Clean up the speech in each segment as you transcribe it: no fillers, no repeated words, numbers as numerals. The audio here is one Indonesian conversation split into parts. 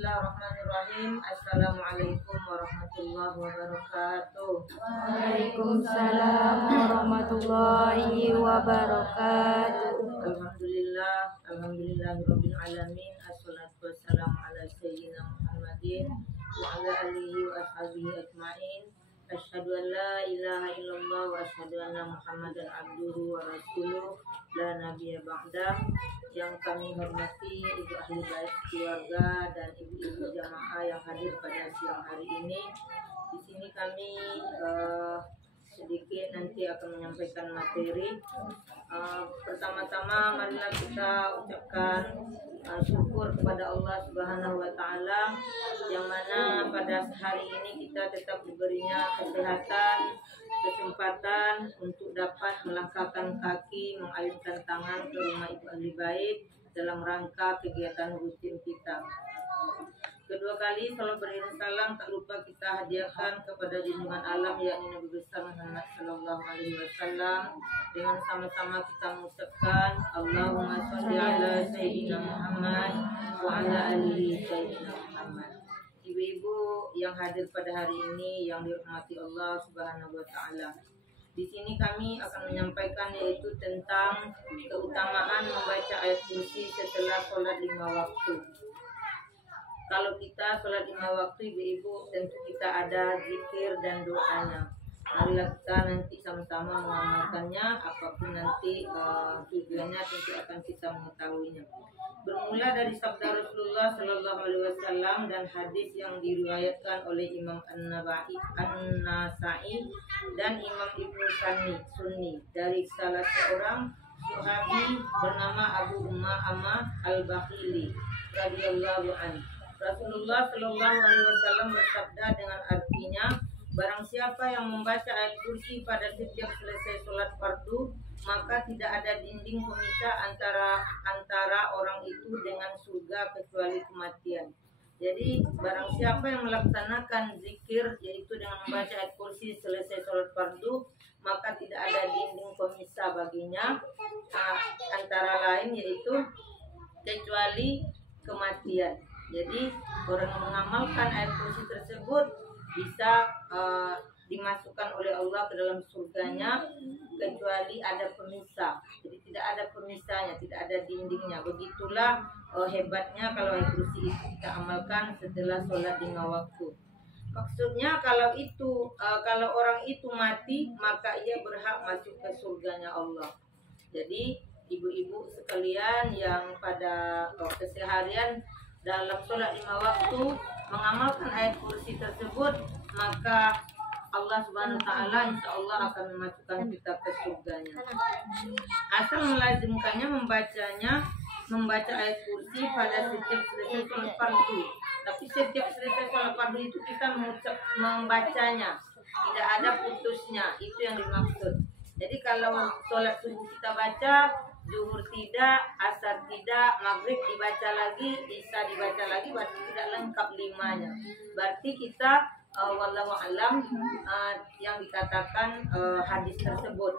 Bismillahirrahmanirrahim. Assalamualaikum warahmatullahi wabarakatuh. Waalaikumsalam warahmatullahi wabarakatuh. Alhamdulillahirabbil alamin. Assalatu wassalamu ala sayyidina Muhammadin wa ala alihi wa ashabihi ajmain. Asyhadu an la ilaha illallah wa asyhadu anna Muhammadan abduhu wa rasuluh la nabiyya ba'da. Yang kami hormati ibu ahli bait, keluarga dan ibu-ibu jamaah yang hadir pada siang hari ini. Di sini kami sedikit nanti akan menyampaikan materi. Pertama-tama marilah kita ucapkan syukur kepada Allah Subhanahu wa taala yang mana pada hari ini kita tetap diberinya kesehatan, kesempatan untuk dapat melangkahkan kaki, mengayunkan tangan ke rumah ibu ahli bait dalam rangka kegiatan rutin kita. Kedua kali salam beriring salam tak lupa kita hadiahkan kepada junjungan alam yakni Nabi besar Muhammad sallallahu alaihi wasallam dengan sama-sama kita mengucapkan Allahumma sholli ala sayyidina Muhammad wa ala alihi sayyidina Muhammad. Ibu-ibu yang hadir pada hari ini yang dirahmati Allah Subhanahu wa taala. Di sini kami akan menyampaikan yaitu tentang keutamaan membaca ayat kursi setelah sholat 5 waktu. Kalau kita sholat 5 waktu, ibu-ibu, tentu kita ada zikir dan doanya. Marilah kita nanti sama-sama mengamalkannya, apapun nanti tujuannya tentu akan kita mengetahuinya. Bermula dari sabda Rasulullah Sallallahu Alaihi Wasallam dan hadis yang diriwayatkan oleh Imam An-Nasai dan Imam Ibnu Sunni dari salah seorang sahabi bernama Abu Umamah Al-Bakhili radhiyallahu anhu. Rasulullah Shallallahu Alaihi Wasallam bersabda dengan artinya, barang siapa yang membaca ayat kursi pada setiap selesai sholat fardu, maka tidak ada dinding pemisah antara orang itu dengan surga kecuali kematian. Jadi barang siapa yang melaksanakan zikir yaitu dengan membaca ayat kursi selesai sholat fardu, maka tidak ada dinding pemisah baginya antara lain yaitu kecuali kematian. Jadi orang yang mengamalkan ayat kursi tersebut bisa dimasukkan oleh Allah ke dalam surganya kecuali ada pemisah. Jadi tidak ada pemisahnya, tidak ada dindingnya. Begitulah hebatnya kalau ayat kursi itu kita amalkan setelah sholat 5 waktu. Maksudnya kalau orang itu mati maka ia berhak masuk ke surganya Allah. Jadi ibu-ibu sekalian yang pada keseharian dalam sholat 5 waktu mengamalkan ayat kursi tersebut, maka Allah Subhanahu wa taala insya Allah akan memasukkan kita ke surganya. Asal melazimkannya membaca ayat kursi pada setiap selesai sholat fardu. Tapi setiap selesai sholat fardu itu kita membacanya, tidak ada putusnya, itu yang dimaksud. Jadi kalau sholat subuh kita baca, zuhur tidak, asar tidak, maghrib dibaca lagi, isya dibaca lagi, berarti tidak lengkap 5-nya. Berarti kita wallahu alam yang dikatakan hadis tersebut.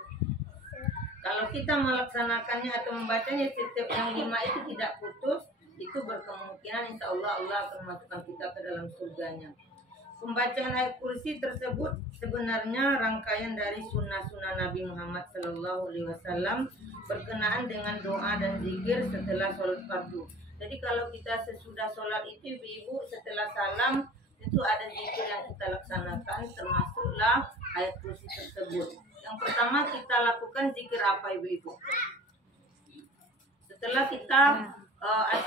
Kalau kita melaksanakannya atau membacanya setiap yang 5 itu tidak putus, itu berkemungkinan insya Allah akan memasukkan kita ke dalam surganya. Pembacaan ayat kursi tersebut sebenarnya rangkaian dari sunnah-sunnah Nabi Muhammad SAW berkenaan dengan doa dan zikir setelah sholat fardu. Jadi kalau kita sesudah sholat itu ibu-ibu setelah salam itu ada zikir yang kita laksanakan, termasuklah ayat kursi tersebut. Yang pertama kita lakukan zikir apa ibu-ibu? Setelah kita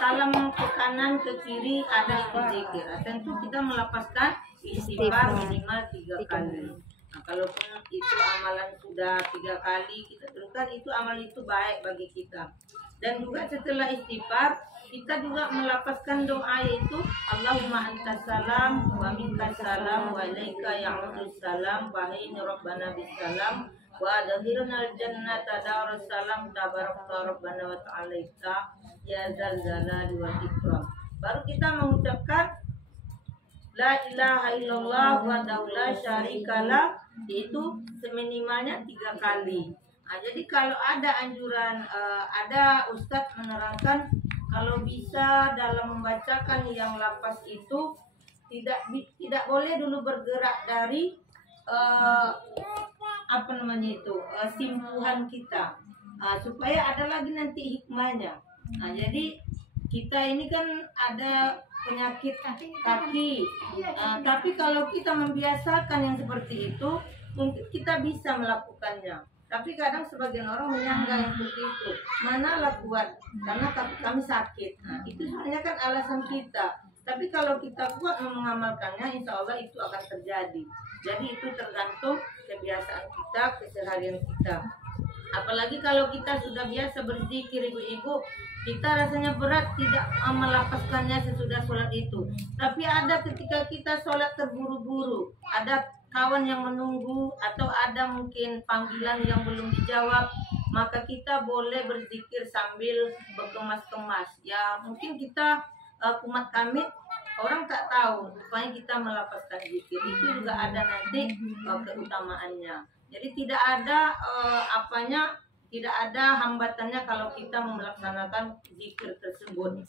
salam ke kanan ke kiri ada itu zikir. Tentu kita melapaskan istighfar minimal 3 kali. Nah, kalaupun itu amalan sudah 3 kali kita teruskan, itu amal itu baik bagi kita. Dan juga setelah istighfar kita juga melapaskan doa yaitu Allahumma antas salam wa minkas salam wa ilaika ya'udus salam wa hayni rabbana bis salam wa adkhilnal jannata darus salam tabarakta rabbana wa ta'ala ya zal jalali wal ikram. Baru kita mengucapkan la ilaha illallah wa la syarikalah, yaitu seminimalnya 3 kali. Nah, jadi kalau ada anjuran, ada ustadz menerangkan kalau bisa dalam membacakan yang lapas itu tidak boleh dulu bergerak dari simpuhan kita, supaya ada lagi nanti hikmahnya. Jadi kita ini kan ada penyakit kaki, tapi kalau kita membiasakan yang seperti itu, mungkin kita bisa melakukannya. Tapi kadang sebagian orang menyangka yang seperti itu, manalah kuat karena kaki kami sakit. Itu sebenarnya kan alasan kita. Tapi kalau kita kuat mengamalkannya, insya Allah itu akan terjadi. Jadi itu tergantung kebiasaan kita, keseharian kita. Apalagi kalau kita sudah biasa berzikir, ibu-ibu, kita rasanya berat tidak melapaskannya sesudah sholat itu. Tapi ada ketika kita sholat terburu-buru, ada kawan yang menunggu, atau ada mungkin panggilan yang belum dijawab, maka kita boleh berzikir sambil berkemas-kemas. Ya mungkin kita umat kami orang tak tahu, supaya kita melapaskan zikir itu juga ada nanti keutamaannya. Jadi tidak ada tidak ada hambatannya kalau kita melaksanakan zikir tersebut.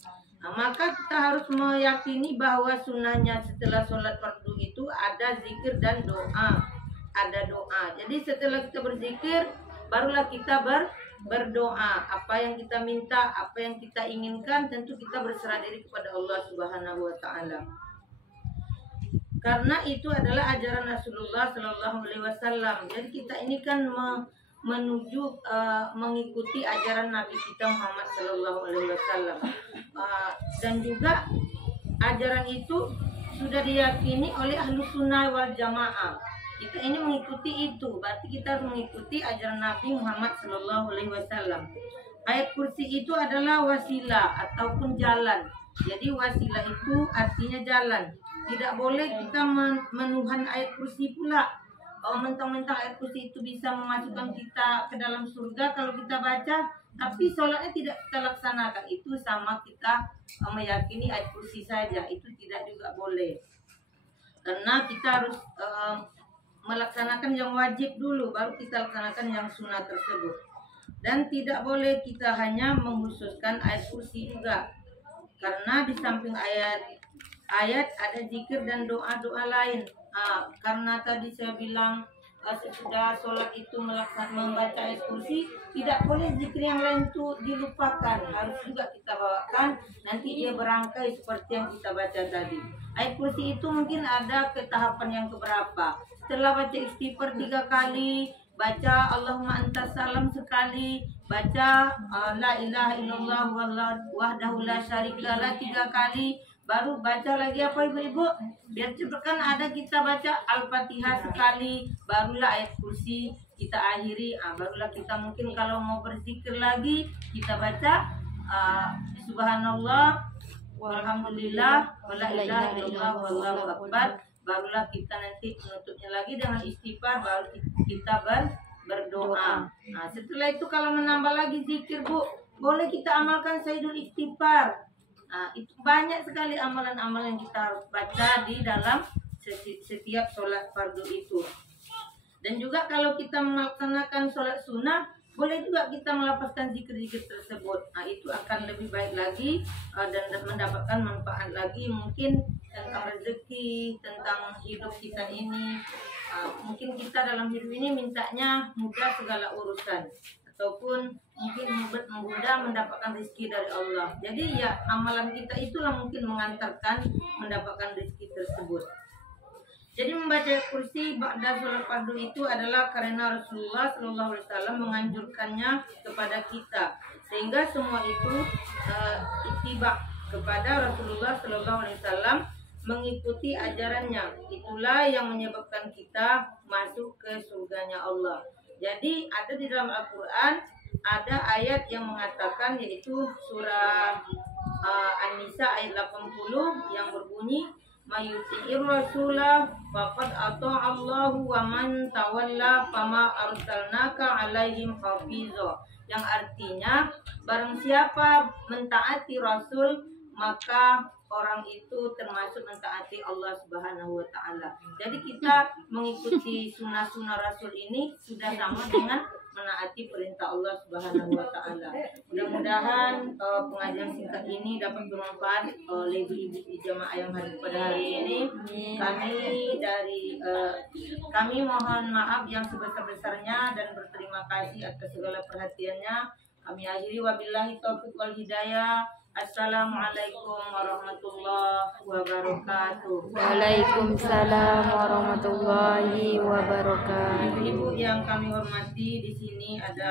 Maka kita harus meyakini bahwa sunnahnya setelah sholat fardu itu ada zikir dan doa, ada doa. Jadi setelah kita berzikir, barulah kita berdoa. Apa yang kita minta, apa yang kita inginkan, tentu kita berserah diri kepada Allah Subhanahu wa Ta'ala. Karena itu adalah ajaran Rasulullah Shallallahu Alaihi Wasallam. Jadi kita ini kan menuju mengikuti ajaran Nabi kita Muhammad Shallallahu Alaihi Wasallam, dan juga ajaran itu sudah diyakini oleh ahlu sunnah wal jamaah. Kita ini mengikuti itu, berarti kita harus mengikuti ajaran Nabi Muhammad Shallallahu Alaihi Wasallam. Ayat kursi itu adalah wasilah ataupun jalan. Jadi wasilah itu artinya jalan. Tidak boleh kita menuhan ayat kursi pula. Mentang-mentang ayat kursi itu bisa memasukkan kita ke dalam surga kalau kita baca, tapi sholatnya tidak kita laksanakan, itu sama kita meyakini ayat kursi saja, itu tidak juga boleh. Karena kita harus melaksanakan yang wajib dulu, baru kita laksanakan yang sunnah tersebut. Dan tidak boleh kita hanya mengkhususkan ayat kursi juga, karena di samping ayat ada zikir dan doa-doa lain. Karena tadi saya bilang sesudah sholat itu membaca ayat kursi, tidak boleh zikir yang lain itu dilupakan, harus juga kita bawakan, nanti dia berangkai seperti yang kita baca tadi. Ayat kursi itu mungkin ada ke tahapan yang keberapa. Setelah baca istighfar 3 kali, baca Allahumma antas salam sekali, baca la ilaha illallah wahdahu la syarikalah 3 kali, baru baca lagi apa ibu-ibu? Biar cepat kan ada kita baca Al-Fatihah sekali, barulah ayat kursi kita akhiri. Barulah kita mungkin kalau mau berzikir lagi, kita baca Subhanallah walhamdulillah wala ilaha illallah wallahu akbar. Barulah kita nanti menutupnya lagi dengan istighfar, baru kita berdoa. Setelah itu kalau menambah lagi zikir, Bu, boleh kita amalkan Sayyidul Istighfar. Itu banyak sekali amalan-amalan yang kita harus baca di dalam setiap sholat fardu itu. Dan juga kalau kita melaksanakan sholat sunnah, boleh juga kita melapaskan zikir-zikir tersebut. Itu akan lebih baik lagi dan mendapatkan manfaat lagi, mungkin tentang rezeki, tentang hidup kita ini. Mungkin kita dalam hidup ini mintanya mudah segala urusan, ataupun mungkin mudah mendapatkan rezeki dari Allah. Jadi ya amalan kita itulah mungkin mengantarkan mendapatkan rezeki tersebut. Jadi membaca kursi ba'da sholat fardu itu adalah karena Rasulullah Shallallahu Alaihi Wasallam menganjurkannya kepada kita, sehingga semua itu ittiba kepada Rasulullah Shallallahu Alaihi Wasallam, mengikuti ajarannya. Itulah yang menyebabkan kita masuk ke surganya Allah. Jadi ada di dalam Al-Quran ada ayat yang mengatakan, yaitu surah An-Nisa ayat 80 yang berbunyi mayuti'ir rasulah faqad ata'allahu wa man tawalla fama arsalnaka alaihim hafizah, yang artinya barang siapa mentaati Rasul maka orang itu termasuk mentaati Allah Subhanahu wa Ta'ala. Jadi kita mengikuti sunnah-sunnah Rasul ini sudah sama dengan menaati perintah Allah Subhanahu wa taala. Mudah-mudahan pengajian singkat ini dapat bermanfaat oleh ibu di jamaah yang hadir pada hari ini. Kami mohon maaf yang sebesar-besarnya dan berterima kasih atas segala perhatiannya. Kami akhiri wabillahi taufiq wal hidayah. Assalamualaikum warahmatullahi wabarakatuh. Waalaikumsalam warahmatullahi wabarakatuh. Ibu yang kami hormati, di sini ada